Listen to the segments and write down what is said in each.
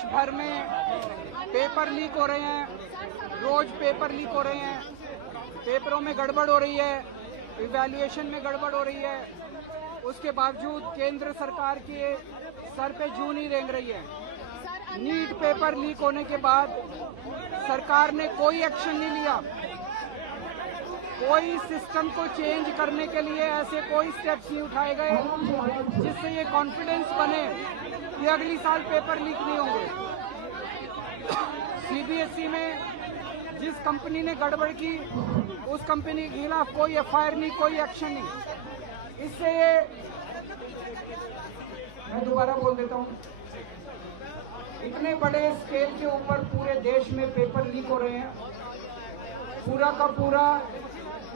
देश भर में पेपर लीक हो रहे हैं, रोज पेपर लीक हो रहे हैं, पेपरों में गड़बड़ हो रही है, इवैल्यूएशन में गड़बड़ हो रही है। उसके बावजूद केंद्र सरकार के सर पे जूं नहीं रेंग रही है। नीट पेपर लीक होने के बाद सरकार ने कोई एक्शन नहीं लिया, कोई सिस्टम को चेंज करने के लिए ऐसे कोई स्टेप्स नहीं उठाए गए जिससे ये कॉन्फिडेंस बने कि अगली साल पेपर लीक नहीं होंगे। सीबीएसई में जिस कंपनी ने गड़बड़ की उस कंपनी के खिलाफ कोई एफआईआर नहीं, कोई एक्शन नहीं। इससे ये मैं दोबारा बोल देता हूँ, इतने बड़े स्केल के ऊपर पूरे देश में पेपर लीक हो रहे हैं, पूरा का पूरा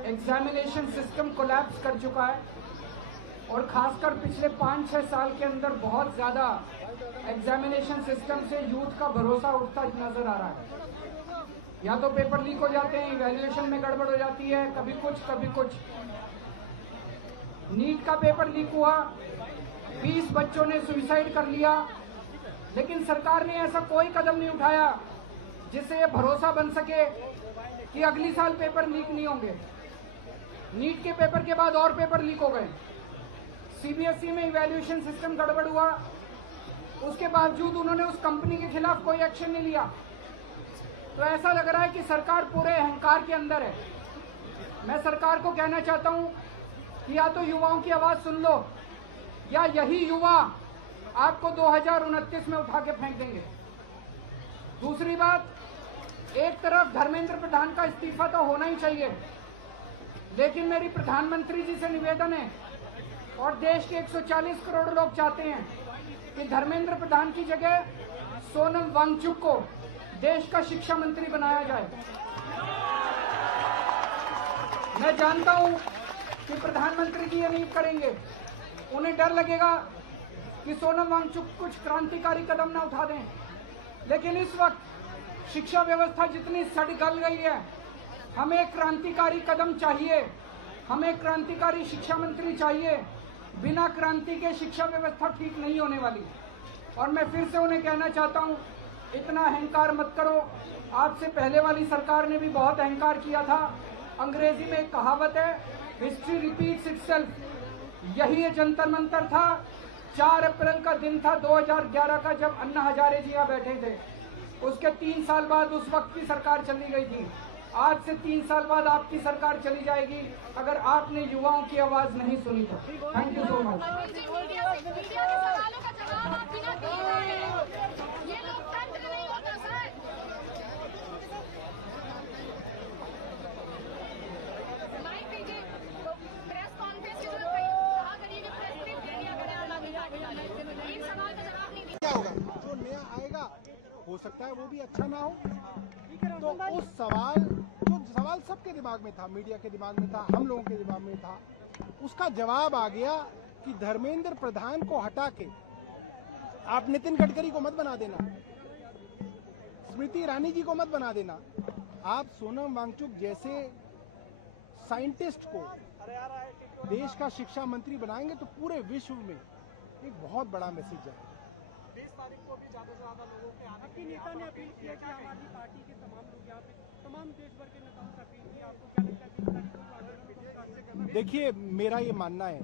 एग्जामिनेशन सिस्टम कोलैप्स कर चुका है और खासकर पिछले 5-6 साल के अंदर बहुत ज्यादा एग्जामिनेशन सिस्टम से यूथ का भरोसा उठता नजर आ रहा है। या तो पेपर लीक हो जाते हैं, इवैल्यूएशन में गड़बड़ हो जाती है, कभी कुछ। नीट का पेपर लीक हुआ, 20 बच्चों ने सुसाइड कर लिया, लेकिन सरकार ने ऐसा कोई कदम नहीं उठाया जिससे ये भरोसा बन सके कि अगली साल पेपर लीक नहीं होंगे। नीट के पेपर के बाद और पेपर लीक हो गए, सीबीएसई में इवैल्यूएशन सिस्टम गड़बड़ हुआ, उसके बावजूद उन्होंने उस कंपनी के खिलाफ कोई एक्शन नहीं लिया। तो ऐसा लग रहा है कि सरकार पूरे अहंकार के अंदर है। मैं सरकार को कहना चाहता हूं कि या तो युवाओं की आवाज सुन लो या यही युवा आपको 2029 में उठा के फेंक देंगे। दूसरी बात, एक तरफ धर्मेंद्र प्रधान का इस्तीफा तो होना ही चाहिए, लेकिन मेरी प्रधानमंत्री जी से निवेदन है और देश के 140 करोड़ लोग चाहते हैं कि धर्मेंद्र प्रधान की जगह सोनम वांगचुक को देश का शिक्षा मंत्री बनाया जाए। मैं जानता हूं कि प्रधानमंत्री जी ये नहीं करेंगे, उन्हें डर लगेगा कि सोनम वांगचुक कुछ क्रांतिकारी कदम न उठा दें, लेकिन इस वक्त शिक्षा व्यवस्था जितनी सड़ गल गई है, हमें क्रांतिकारी कदम चाहिए, हमें क्रांतिकारी शिक्षा मंत्री चाहिए। बिना क्रांति के शिक्षा व्यवस्था ठीक नहीं होने वाली। और मैं फिर से उन्हें कहना चाहता हूं, इतना अहंकार मत करो। आपसे पहले वाली सरकार ने भी बहुत अहंकार किया था। अंग्रेजी में एक कहावत है, हिस्ट्री रिपीट्स इटसेल्फ। यही ये जंतर मंतर था, 4 अप्रैल का दिन था 2011 का, जब अन्ना हजारे जी यहाँ बैठे थे। उसके 3 साल बाद उस वक्त की सरकार चली गई थी। आज से 3 साल बाद आपकी सरकार चली जाएगी अगर आपने युवाओं की आवाज नहीं सुनी तो। Thank you so much. क्या होगा, जो नया आएगा हो सकता है वो भी अच्छा ना हो। तो उस सवाल सबके दिमाग में था, मीडिया के दिमाग में था, हम लोगों के दिमाग में था। उसका जवाब आ गया कि धर्मेंद्र प्रधान को हटा के आप नितिन गडकरी को मत बना देना, स्मृति ईरानी जी को मत बना देना, आप सोनम वांगचुक जैसे साइंटिस्ट को देश का शिक्षा मंत्री बनाएंगे तो पूरे विश्व में एक बहुत बड़ा मैसेज है। 20 तारीख को भी ज्यादा से ज्यादा लोगों के आने की नेता ने अपील किया कि आम आदमी पार्टी के तमाम लोग यहाँ पे, तमाम देश भर के नेताओं से अपील की। आपको क्या लगता है 20 तारीख को आंदोलन? देखिए, मेरा ये मानना है,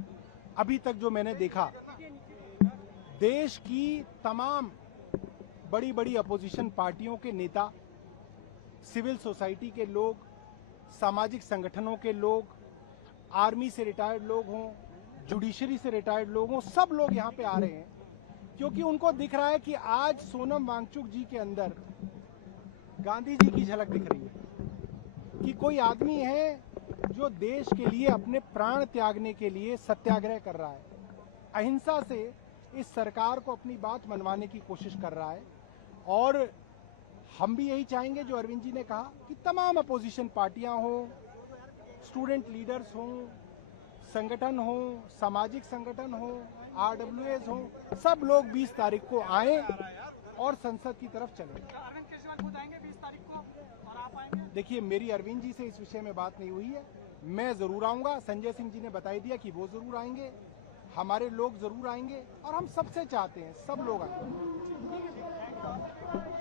अभी तक जो मैंने देखा, देश की तमाम बड़ी बड़ी अपोजिशन पार्टियों के नेता, सिविल सोसाइटी के लोग, सामाजिक संगठनों के लोग, आर्मी से रिटायर्ड लोग हों, जुडिशरी से रिटायर्ड लोग हों, सब लोग यहाँ पे आ रहे हैं क्योंकि उनको दिख रहा है कि आज सोनम वांगचुक जी के अंदर गांधी जी की झलक दिख रही है कि कोई आदमी है जो देश के लिए अपने प्राण त्यागने के लिए सत्याग्रह कर रहा है, अहिंसा से इस सरकार को अपनी बात मनवाने की कोशिश कर रहा है। और हम भी यही चाहेंगे जो अरविंद जी ने कहा कि तमाम अपोजिशन पार्टियां हों, स्टूडेंट लीडर्स हों, संगठन हो, सामाजिक संगठन हो, आरडब्ल्यूएस हो, सब लोग 20 तारीख को आए और संसद की तरफ चले। अरविंद केजरीवाल खुद आएंगे 20 तारीख को और आप आएंगे? देखिए, मेरी अरविंद जी से इस विषय में बात नहीं हुई है, मैं जरूर आऊंगा। संजय सिंह जी ने बता दिया कि वो जरूर आएंगे, हमारे लोग जरूर आएंगे और हम सबसे चाहते हैं सब लोग आएंगे। आ सके